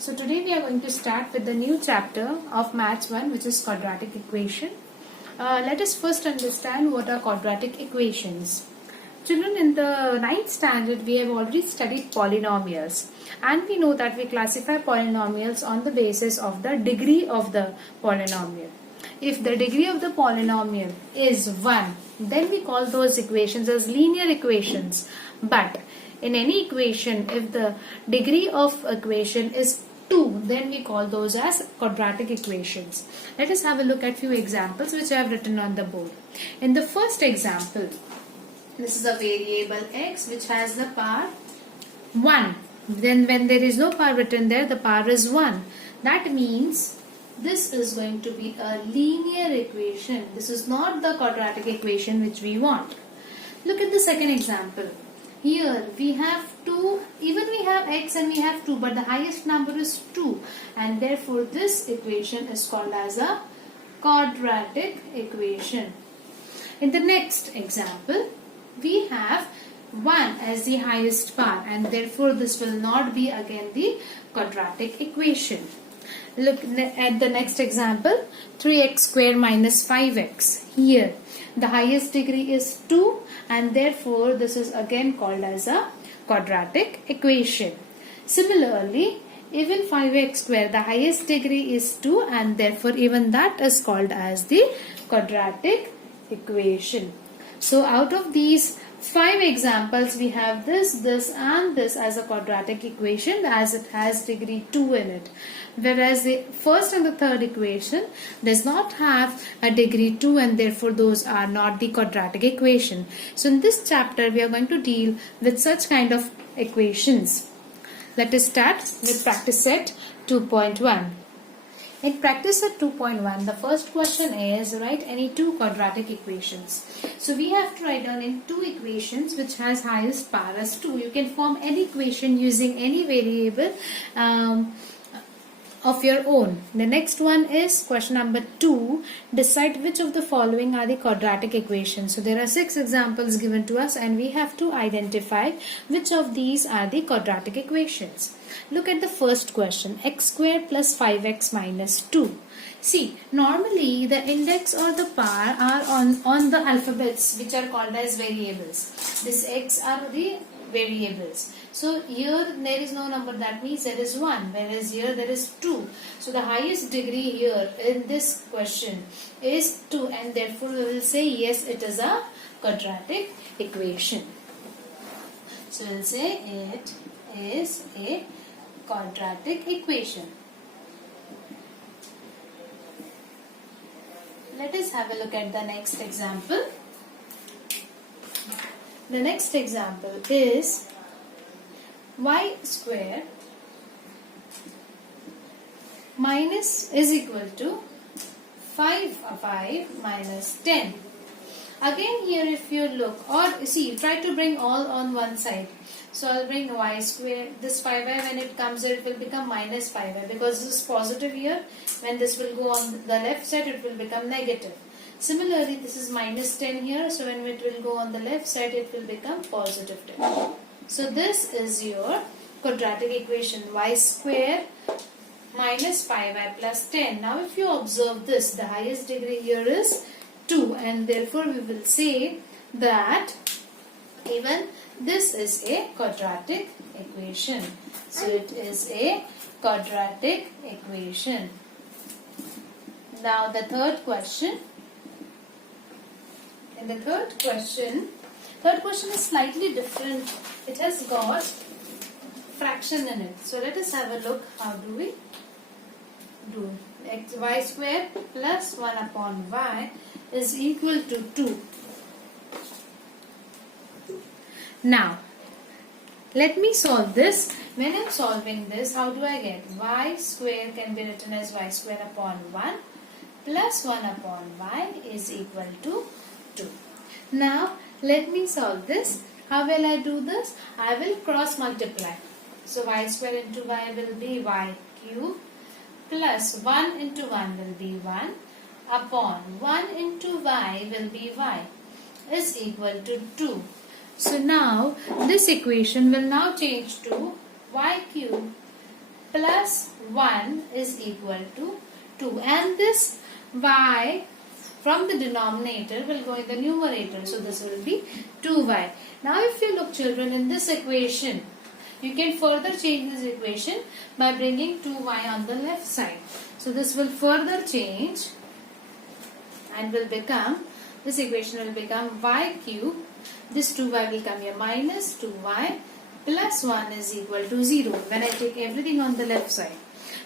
So today we are going to start with the new chapter of Maths 1, which is quadratic equation. Let us first understand what are quadratic equations. Children, in the 9th standard we have already studied polynomials, and we know that we classify polynomials on the basis of the degree of the polynomial. If the degree of the polynomial is 1, then we call those equations as linear equations. But in any equation, if the degree of equation is 2, then we call those as quadratic equations. Let us have a look at few examples which I have written on the board. In the first example, this is a variable x which has the power 1. Then when there is no power written there, the power is 1. That means this is going to be a linear equation. This is not the quadratic equation which we want. Look at the second example. Here we have 2, even we have x and we have 2, but the highest number is 2, and therefore this equation is called as a quadratic equation. In the next example, we have 1 as the highest power, and therefore this will not be again the quadratic equation. Look at the next example, 3x square minus 5x. Here the highest degree is 2, and therefore this is again called as a quadratic equation. Similarly, even 5x square, the highest degree is 2, and therefore even that is called as the quadratic equation. So out of these 5 examples, we have this and this as a quadratic equation, as it has degree 2 in it. Whereas the first and the third equation does not have a degree 2, and therefore those are not the quadratic equation. So in this chapter we are going to deal with such kind of equations. Let us start with practice set 2.1. In practice set 2.1, the first question is write any two quadratic equations. So we have to write down in two equations which has highest power as 2. You can form any equation using any variable of your own. The next one is question number 2. Decide which of the following are the quadratic equations. So there are 6 examples given to us, and we have to identify which of these are the quadratic equations. Look at the first question, x square plus 5x minus 2. See, normally the index or the power are on the alphabets which are called as variables. This x are the variables. So here there is no number, that means there is 1, whereas here there is 2. So the highest degree here in this question is 2, and therefore we will say yes, it is a quadratic equation. So we will say it is a quadratic equation. Let us have a look at the next example. The next example is y square minus is equal to 5 minus 10. Again here if you look, or see, try to bring all on one side. So I'll bring y square, this 5y, when it comes here it will become minus 5y, because this is positive here. When this will go on the left side it will become negative. Similarly, this is minus 10 here, so when it will go on the left side it will become positive 10. So this is your quadratic equation, y square minus 5y plus 10. Now if you observe this, the highest degree here is 2, and therefore we will say that even this is a quadratic equation. So it is a quadratic equation. Now the third question. In the third question is slightly different. It has got fraction in it. So let us have a look. How do we do? Y square plus 1 upon y is equal to 2. Now let me solve this. When I am solving this, how do I get? Y square can be written as y square upon 1 plus 1 upon y is equal to 2. Now let me solve this. How will I do this? I will cross multiply. So y square into y will be y cube plus 1 into 1 will be 1 upon 1 into y will be y is equal to 2. So now this equation will now change to y cube plus 1 is equal to 2, and this y from the denominator will go in the numerator, so this will be 2y. Now if you look children in this equation, you can further change this equation by bringing 2y on the left side. So this will further change and will become, this equation will become y cube. This 2y will come here, minus 2y plus 1 is equal to 0 when I take everything on the left side.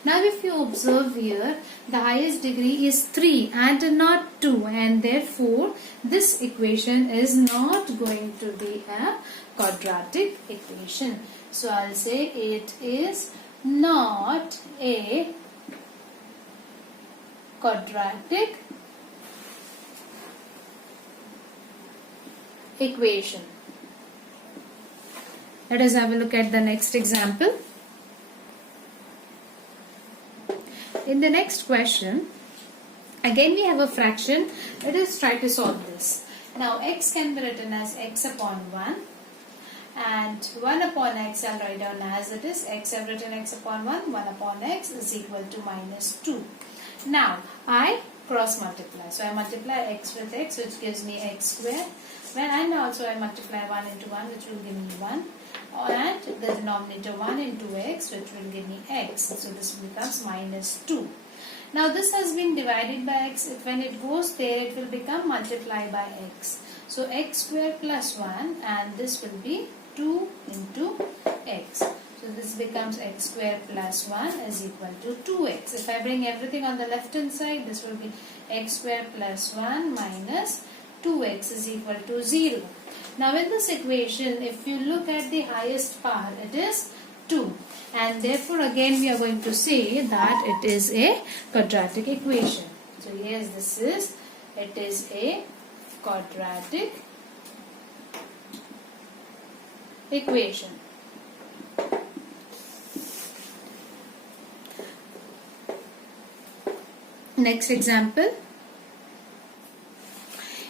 Now if you observe here, the highest degree is 3 and not 2, and therefore this equation is not going to be a quadratic equation. So I'll say it is not a quadratic equation. Let us have a look at the next example. In the next question, again we have a fraction. Let us try to solve this. Now x can be written as x upon 1, and 1 upon x I'll write down as it is. X I've written x upon 1, 1 upon x is equal to minus 2. Now I cross multiply. So I multiply x with x, which gives me x square. And also I multiply 1 into 1, which will give me 1. And the denominator 1 into x, which will give me x. So this becomes minus 2. Now this has been divided by x. When it goes there, it will become multiplied by x. So x square plus 1, and this will be 2 into x. So this becomes x square plus 1 is equal to 2x. If I bring everything on the left hand side, this will be x square plus 1 minus 2x is equal to 0. Now in this equation, if you look at the highest power, it is 2. And therefore again we are going to say that it is a quadratic equation. So yes, it is a quadratic equation. Next example.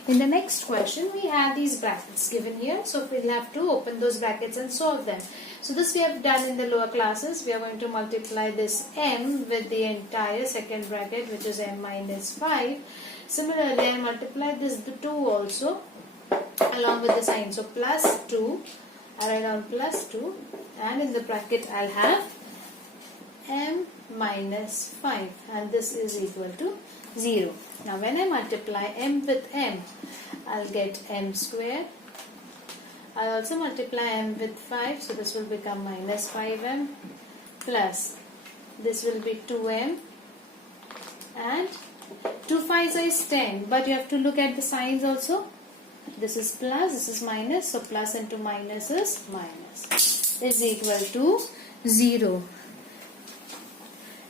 In the next question, we have these brackets given here. So we'll have to open those brackets and solve them. So this we have done in the lower classes. We are going to multiply this m with the entire second bracket, which is m minus 5. Similarly, I multiply this 2 also along with the sign. So plus 2, I write down plus 2, and in the bracket I'll have m minus 5, and this is equal to 0. Now when I multiply m with m, I'll get m square. I'll also multiply m with 5, so this will become minus 5m, plus this will be 2m, and 2 5s is 10, but you have to look at the signs also. This is plus, this is minus, so plus into minus is minus, is equal to 0.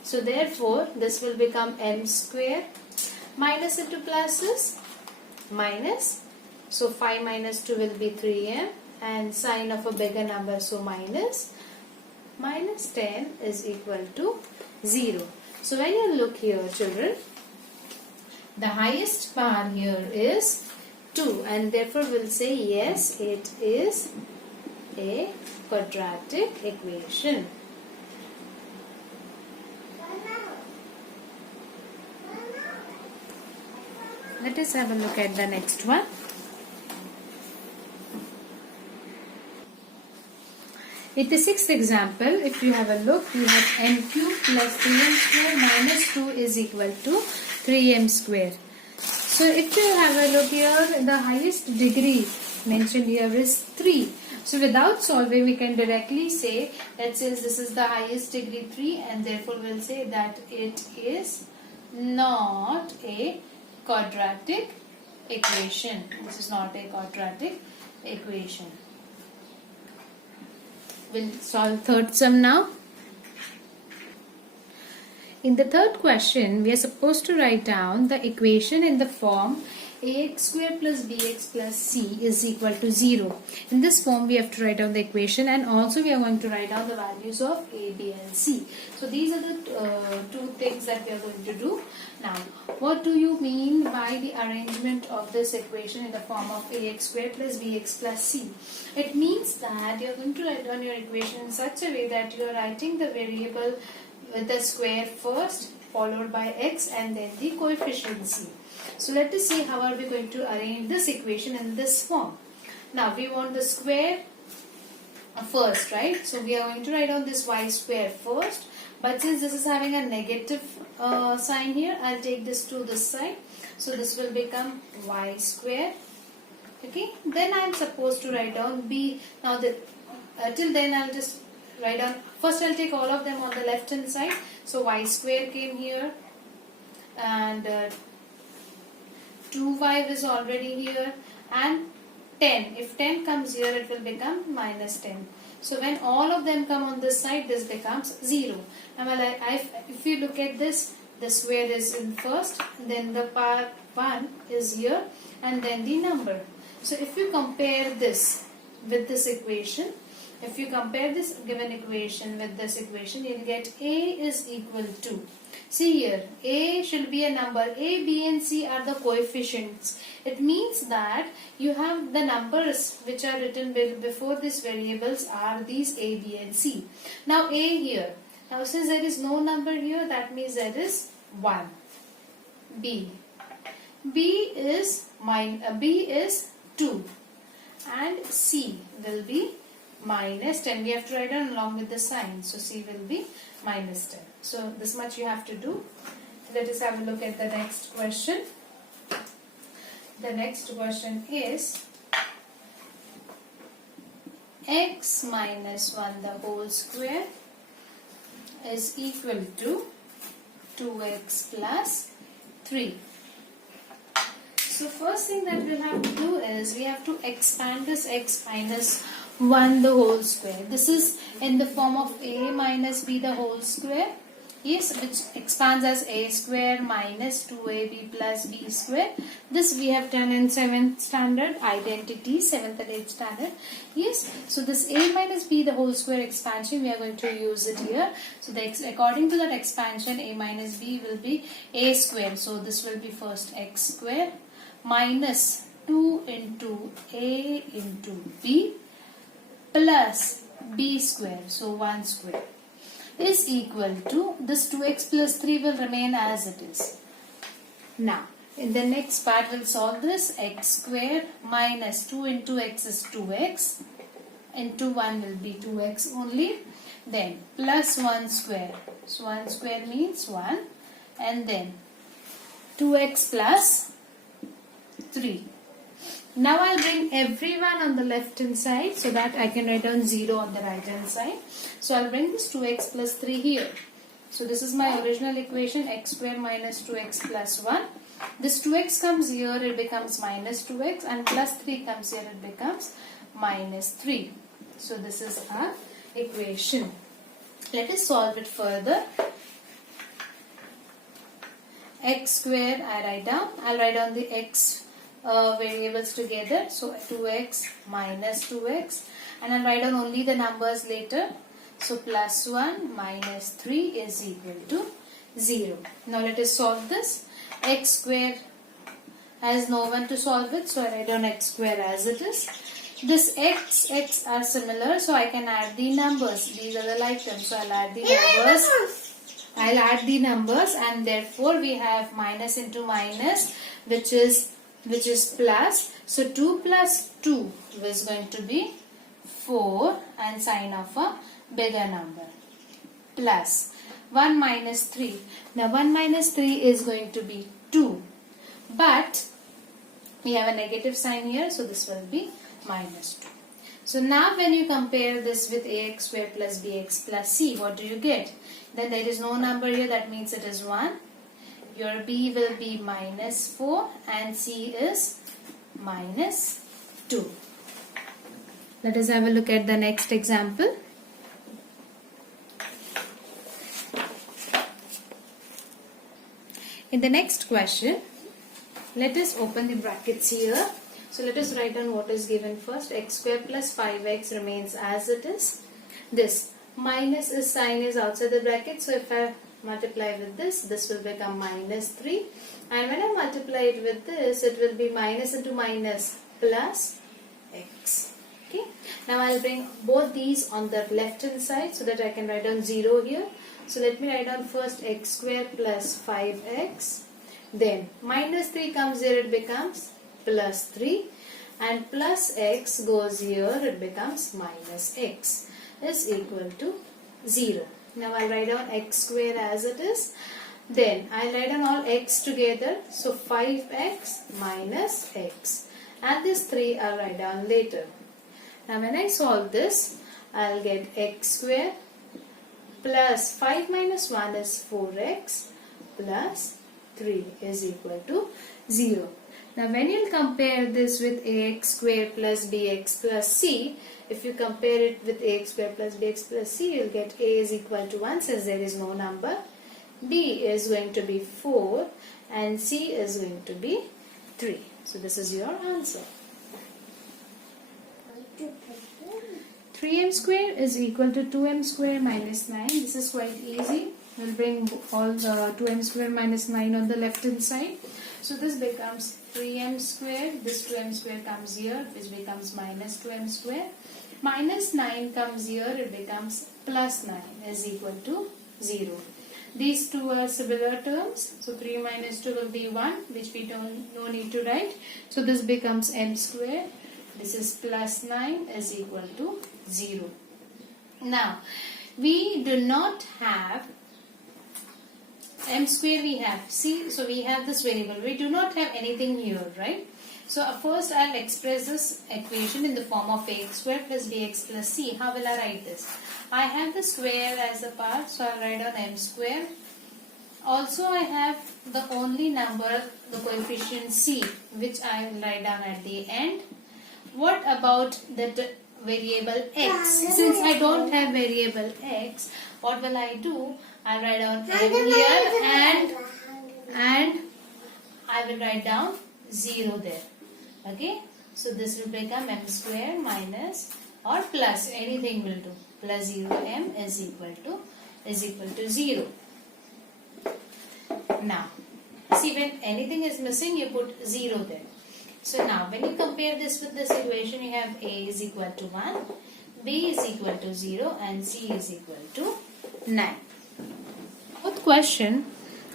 So therefore this will become m square, minus into plus is minus, so 5 minus 2 will be 3m, and sign of a bigger number, so minus 10 is equal to 0. So when you look here children, the highest power here is 2, and therefore we'll say yes, it is a quadratic equation. Let us have a look at the next one. In the sixth example, if you have a look, you have m cube plus 3m square minus 2 is equal to 3m square. So if you have a look here, the highest degree mentioned here is 3. So without solving, we can directly say that since this is the highest degree 3, and therefore we'll say that it is not a quadratic equation. This is not a quadratic equation. We'll solve third sum now. In the third question, we are supposed to write down the equation in the form ax square plus bx plus c is equal to 0. In this form we have to write down the equation, and also we are going to write down the values of a, b and c. So these are the two things that we are going to do. Now what do you mean by the arrangement of this equation in the form of ax square plus bx plus c? It means that you are going to write down your equation in such a way that you are writing the variable with the square first, followed by x, and then the coefficient c. So let us see how are we going to arrange this equation in this form. Now we want the square first, right? So we are going to write down this y square first, but since this is having a negative sign here, I'll take this to this side. So this will become y square. Okay, then I am supposed to write down b. Now till then I'll just write down, first I'll take all of them on the left hand side. So y square came here, and 2y is already here, and 10. If 10 comes here, it will become minus 10. So when all of them come on this side, this becomes 0. Now if you look at this, the square is in first, then the part 1 is here, and then the number. So if you compare this with this equation, if you compare this given equation with this equation, you will get a is equal to, see here, a should be a number. A, b and c are the coefficients. It means that you have the numbers which are written before these variables are these a, b and c. Now a here, now since there is no number here, that means there is 1. b is 2, and c will be minus 10. We have to write down along with the sign. So c will be minus 10. So this much you have to do. Let us have a look at the next question. The next question is x minus 1 the whole square is equal to 2x plus 3. So first thing that we'll have to do is we have to expand this x minus 1 the whole square. This is in the form of a minus b the whole square. Yes, which expands as a square minus 2ab plus b square. This we have done in 7th standard, identity, 7th and 8th standard. Yes, so this a minus b the whole square expansion, we are going to use it here. So according to that expansion, a minus b will be a square. So this will be first x square minus 2 into a into b plus b square, so 1 square, is equal to, this 2x plus 3 will remain as it is. Now in the next part we'll solve this. X square minus 2 into x is 2x, into 1 will be 2x only, then plus 1 square, so 1 square means 1, and then 2x plus 3. Now I'll bring everyone on the left hand side so that I can write down 0 on the right hand side. So I'll bring this 2x plus 3 here. So this is my original equation, x square minus 2x plus 1. This 2x comes here, it becomes minus 2x, and plus 3 comes here, it becomes minus 3. So this is our equation. Let us solve it further. X square I write down. I'll write down the x variables together, so 2x minus 2x, and I'll write down only the numbers later. So plus 1 minus 3 is equal to 0. Now let us solve this. X square has no one to solve it, so I write down x square as it is. This x are similar, so I can add the numbers. These are the like terms, so I'll add the numbers. And therefore we have minus into minus, which is plus. So 2 plus 2 is going to be 4, and sign of a bigger number, plus 1 minus 3. Now 1 minus 3 is going to be 2, but we have a negative sign here, so this will be minus 2. So now when you compare this with ax square plus bx plus c, what do you get? Then there is no number here, that means it is 1. Your b will be minus 4 and c is minus 2. Let us have a look at the next example. In the next question, let us open the brackets here. So let us write down what is given first. X square plus 5x remains as it is. This minus is sign is outside the bracket. So if I multiply with this will become minus 3. And when I multiply it with this, it will be minus into minus plus x. Okay. Now I'll bring both these on the left hand side so that I can write down 0 here. So let me write down first x square plus 5x. Then minus 3 comes here, it becomes plus 3. And plus x goes here, it becomes minus x is equal to 0. Now I'll write down x square as it is. Then I'll write down all x together. So 5x minus x. And this 3 I'll write down later. Now when I solve this, I'll get x square plus 5 minus 1 is 4x plus 3 is equal to 0. Now when you compare this with ax square plus bx plus c, if you compare it with ax square plus bx plus c, you'll get a is equal to 1 since there is no number, b is going to be 4 and c is going to be 3. So this is your answer. 3m square is equal to 2m square minus 9. This is quite easy. We'll bring all the 2m square minus 9 on the left hand side. So this becomes 3m square. This 2m square comes here, which becomes minus 2m square. Minus 9 comes here, it becomes plus 9 is equal to 0. These two are similar terms. So 3 minus 2 will be 1, which we no need to write. So this becomes m square. This is plus 9 is equal to 0. Now, we do not have m square, we have c, so we have this variable. We do not have anything here, right? So first I'll express this equation in the form of ax square plus bx plus c. How will I write this? I have the square as a part, so I'll write on m square. Also I have the only number, the coefficient c, which I will write down at the end. What about the variable x? Since I don't have variable x, what will I do? I'll write down m here and I will write down 0 there. Okay, so this will become m square minus or plus, anything will do, plus 0m is equal to 0. Now, see, when anything is missing, you put 0 there. So now, when you compare this with this equation, you have a is equal to 1, b is equal to 0 and c is equal to 9. Fourth question,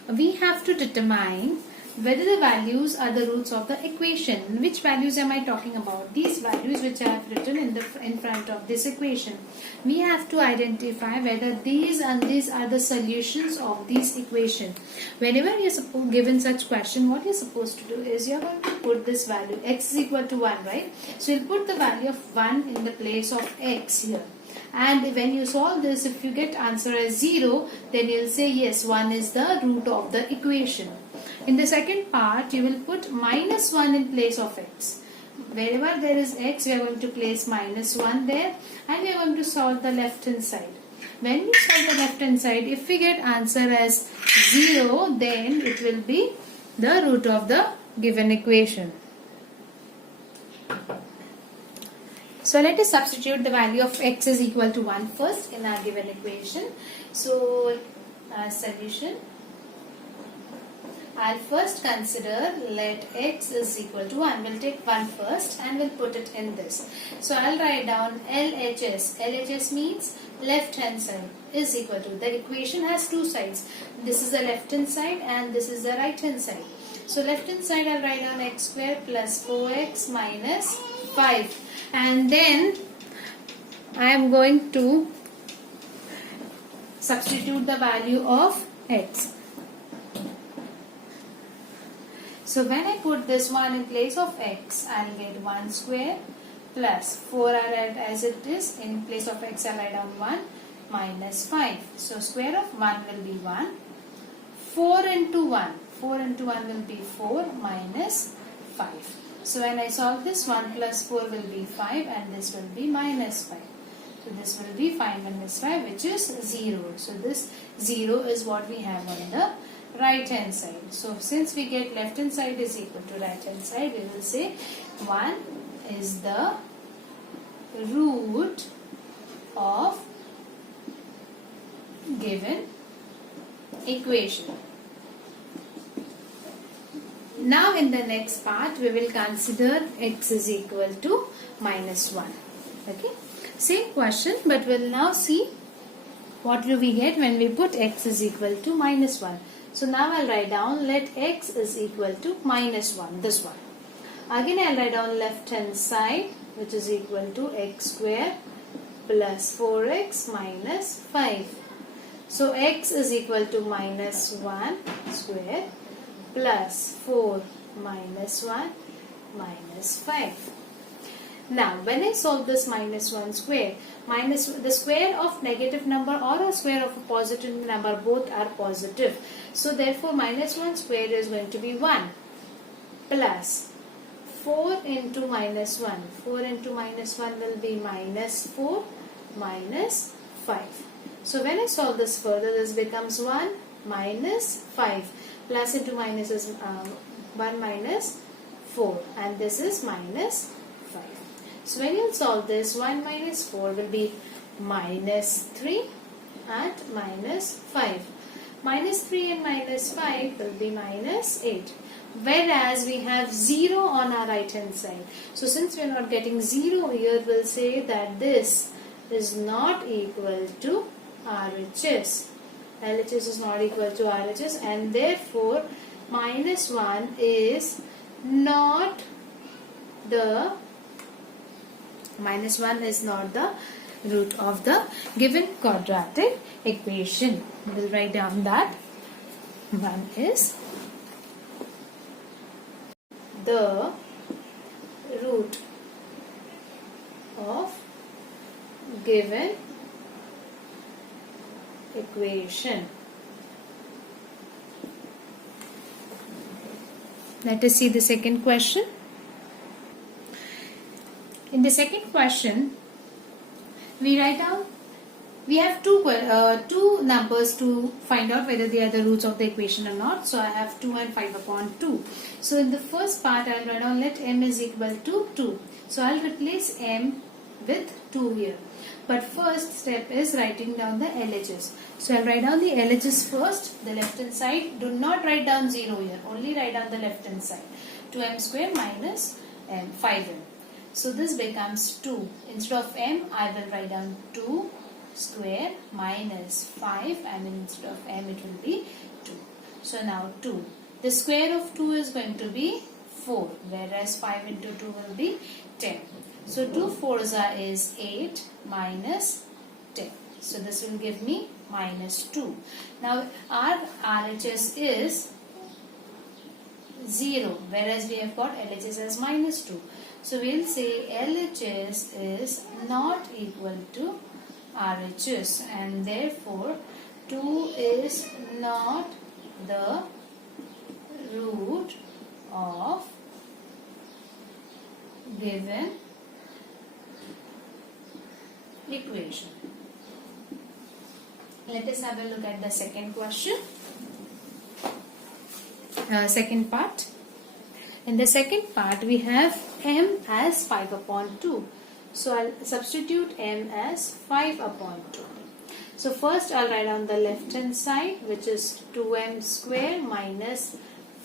we have to determine whether the values are the roots of the equation. Which values am I talking about? These values which I have written in front of this equation. We have to identify whether these and these are the solutions of this equation. Whenever you are given such question, what you are supposed to do is you are going to put this value, x is equal to 1, right? So you will put the value of 1 in the place of x here. And when you solve this, if you get answer as 0, then you will say yes, 1 is the root of the equation. In the second part, you will put minus 1 in place of x. Wherever there is x, we are going to place minus 1 there and we are going to solve the left hand side. When we solve the left hand side, if we get answer as 0, then it will be the root of the given equation. So let us substitute the value of x is equal to 1 first in our given equation. So solution, I'll first consider let x is equal to 1. We'll take 1 first and we'll put it in this. So I'll write down LHS. LHS means left hand side is equal to. The equation has two sides. This is the left hand side and this is the right hand side. So left hand side I'll write down x square plus 4x minus 5. And then I am going to substitute the value of x. So when I put this one in place of x, I will get 1 square plus 4 I write as it is. In place of x I write down 1 minus 5. So square of 1 will be 1. 4 into 1. 4 into 1 will be 4 minus 5. So when I solve this, 1 plus 4 will be 5 and this will be minus 5. So this will be 5 minus 5, which is 0. So this 0 is what we have on the right hand side. So since we get left hand side is equal to right hand side, we will say 1 is the root of given equation. Now in the next part we will consider x is equal to minus 1. Okay, same question, but we'll now see what do we get when we put x is equal to minus 1. So now I'll write down let x is equal to minus 1, this one. Again I'll write down left hand side, which is equal to x square plus 4x minus 5. So x is equal to minus 1 square plus 4 minus 1 minus 5. Now when I solve this minus 1 square, minus the square of negative number or a square of a positive number, both are positive. So therefore minus 1 square is going to be 1 plus 4 into minus 1. 4 into minus 1 will be minus 4 minus 5. So when I solve this further, this becomes 1 minus 5. Plus into minus is 1 minus 4, and this is minus 5. So when you solve this, 1 minus 4 will be minus 3 and minus 5. Minus 3 and minus 5 will be minus 8. Whereas we have 0 on our right hand side. So since we are not getting 0 here, we'll say that this is not equal to RHS. LHS is not equal to RHS, and therefore minus 1 is not the root of the given quadratic equation. We'll write down that 1 is the root of given equation. Let us see the second question. In the second question, we write down, we have two numbers to find out whether they are the roots of the equation or not. So I have 2 and 5 upon 2. So in the first part, I'll write down let m is equal to 2. So I'll replace m with 2 here. But first step is writing down the LHS. So I'll write down the LHS first, the left hand side. Do not write down 0 here, only write down the left hand side. 2m square minus m, 5m. So this becomes 2. Instead of m, I will write down 2 square minus 5, and instead of m it will be 2. So now 2. The square of 2 is going to be 4, whereas 5 into 2 will be 10. So 2 4s is 8 minus 10. So this will give me minus 2. Now our RHS is 0, whereas we have got LHS as minus 2. So we will say LHS is not equal to RHS, and therefore 2 is not the root of given equation. Let us have a look at the second question. Second part. In the second part, we have m as 5 upon 2. So I'll substitute m as 5 upon 2. So first I'll write on the left hand side, which is 2m square minus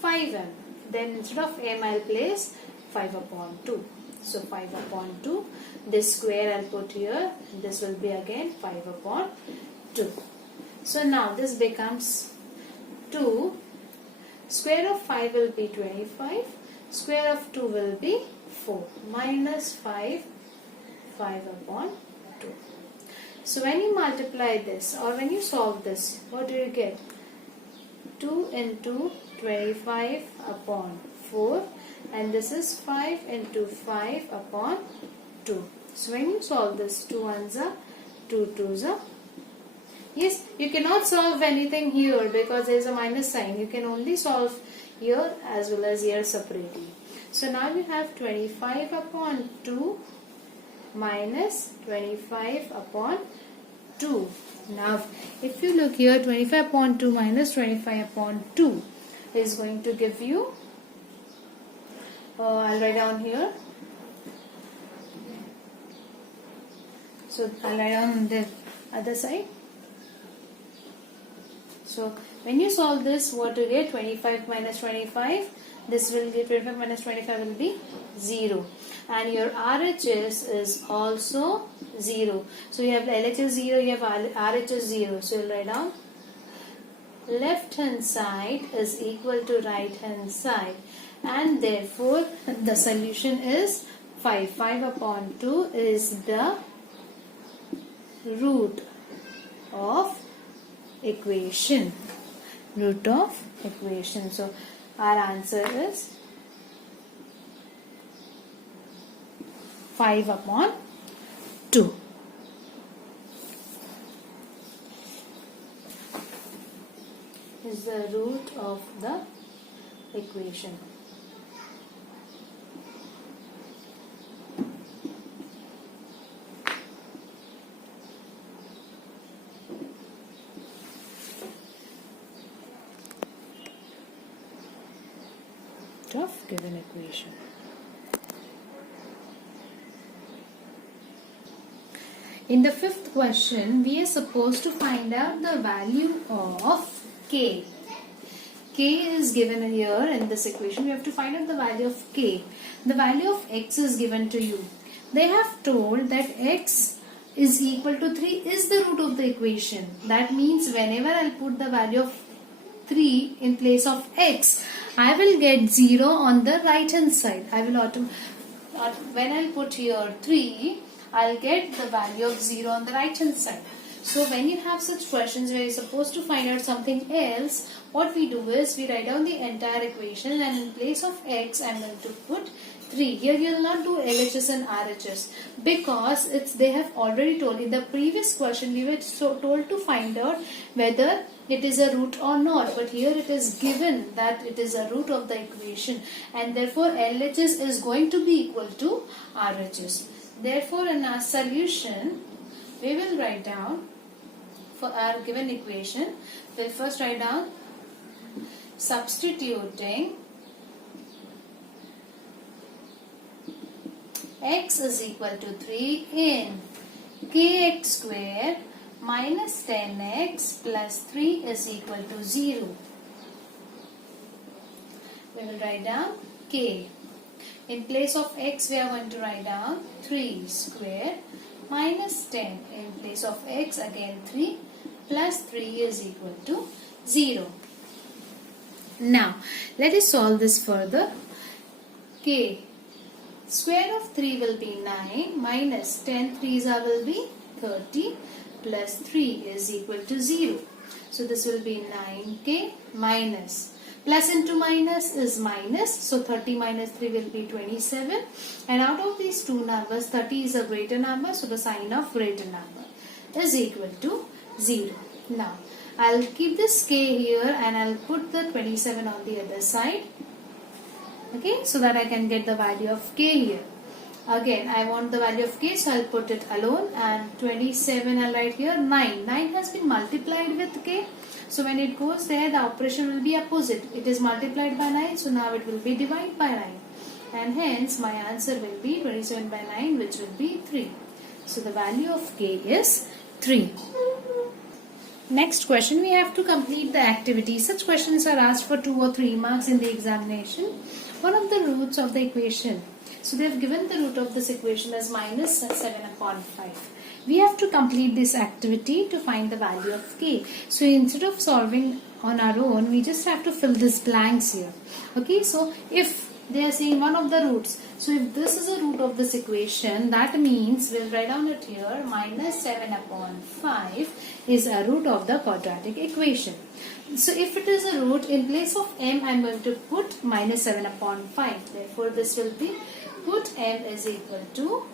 5m. Then instead of m, I'll place 5 upon 2. So 5 upon 2. This square I'll put here. This will be again 5 upon 2. So now this becomes 2. Square of 5 will be 25. Square of 2 will be 4. Minus 5 upon 2. So when you multiply this or when you solve this, what do you get? 2 into 25 upon 4, and this is 5 into 5 upon 2. So when you solve this, 2 ones are 2 twos are. Yes, you cannot solve anything here because there is a minus sign. You can only solve here as well as here separately. So now you have 25 upon 2 minus 25 upon 2. Now, if you look here, 25 upon 2 minus 25 upon 2 is going to give you, I'll write down here. So, I'll write down on the other side. So, when you solve this, what you get? 25 minus 25. This will give 25 minus 25 will be 0. And your RHS is also 0. So, you have LHS 0, you have RHS 0. So, you'll write down left hand side is equal to right hand side. And therefore, the solution is 5. 5 upon 2 is the root of equation. Root of equation. So, our answer is 5 upon 2. Is the root of the equation. Of given equation. In the fifth question, we are supposed to find out the value of k. K is given here in this equation. We have to find out the value of k. The value of x is given to you. They have told that x is equal to 3 is the root of the equation. That means whenever I'll put the value of 3 in place of x, I will get 0 on the right hand side. I will when I'll put here 3, I'll get the value of 0 on the right hand side. So when you have such questions where you're supposed to find out something else, what we do is we write down the entire equation, and in place of x I'm going to put 3. Here you will not do LHS and RHS because they have already told. In the previous question we were told to find out whether it is a root or not, but here it is given that it is a root of the equation, and therefore LHS is going to be equal to RHS. Therefore in our solution we will write down for our given equation, we'll first write down substituting x is equal to 3 in kx square minus 10x plus 3 is equal to 0. We will write down k. In place of x we are going to write down 3 square minus 10. In place of x again 3 plus 3 is equal to 0. Now let us solve this further. K square of 3 will be 9 minus 10 3's will be 30 plus 3 is equal to 0. So this will be 9k minus. Plus into minus is minus. So 30 minus 3 will be 27. And out of these two numbers, 30 is a greater number. So the sign of greater number is equal to 0. Now I'll keep this k here and I'll put the 27 on the other side. Okay, so that I can get the value of k here. Again, I want the value of k, so I'll put it alone, and 27 I'll write here. 9 has been multiplied with k. So when it goes there, the operation will be opposite. It is multiplied by 9, so now it will be divided by 9. And hence my answer will be 27 by 9, which will be 3. So the value of k is 3. Next question, we have to complete the activity. Such questions are asked for 2 or 3 marks in the examination. One of the roots of the equation. So they have given the root of this equation as minus 7 upon 5. We have to complete this activity to find the value of k. So instead of solving on our own, we just have to fill these blanks here. Okay, so if they are saying one of the roots, so if this is a root of this equation, that means we'll write down it here, minus 7 upon 5 is a root of the quadratic equation. So if it is a root, in place of m, I am going to put minus 7 upon 5. Therefore, this will be, put m is equal to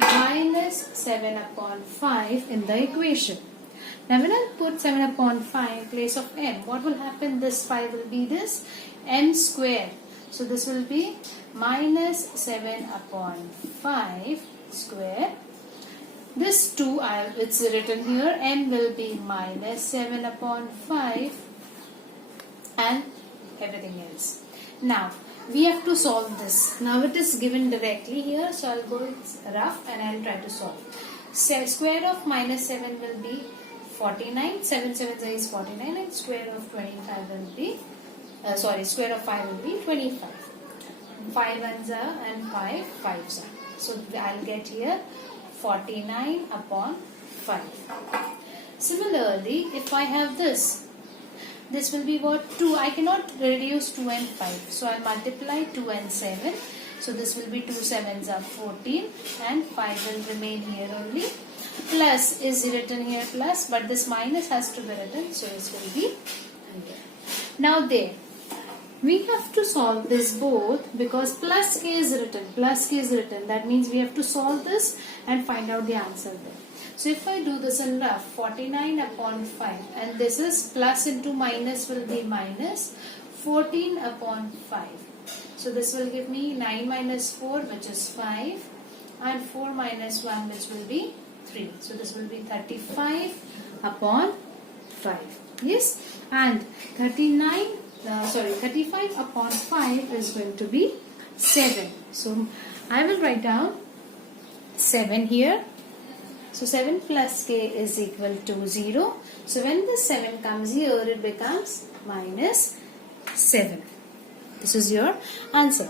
minus 7 upon 5 in the equation. Now when I put 7 upon 5 in place of m, what will happen? This 5 will be this m square. So this will be minus 7 upon 5 square this 2 it's written here, n will be minus 7 upon 5 and everything else. Now we have to solve this. Now it is given directly here, so I'll go rough and I'll try to solve. Square of minus 7 will be 49, 7 7 is 49, and square of 25 will be square of 5 will be 25. 5 ones are and 5 5s are. So I'll get here 49 upon 5. Similarly, if I have this will be what? 2. I cannot reduce 2 and 5. So I multiply 2 and 7. So this will be 2 7s are 14 and 5 will remain here only. Plus is written here plus, but this minus has to be written, so this will be here. Now there. We have to solve this both because plus k is written. Plus k is written. That means we have to solve this and find out the answer there. So if I do this in rough, 49 upon 5, and this is plus into minus will be minus 14 upon 5. So this will give me 9 minus 4, which is 5, and 4 minus 1, which will be 3. So this will be 35 upon 5. Yes, and 35 upon 5 is going to be 7. So I will write down 7 here. So 7 plus k is equal to 0. So when the 7 comes here, it becomes minus 7. This is your answer.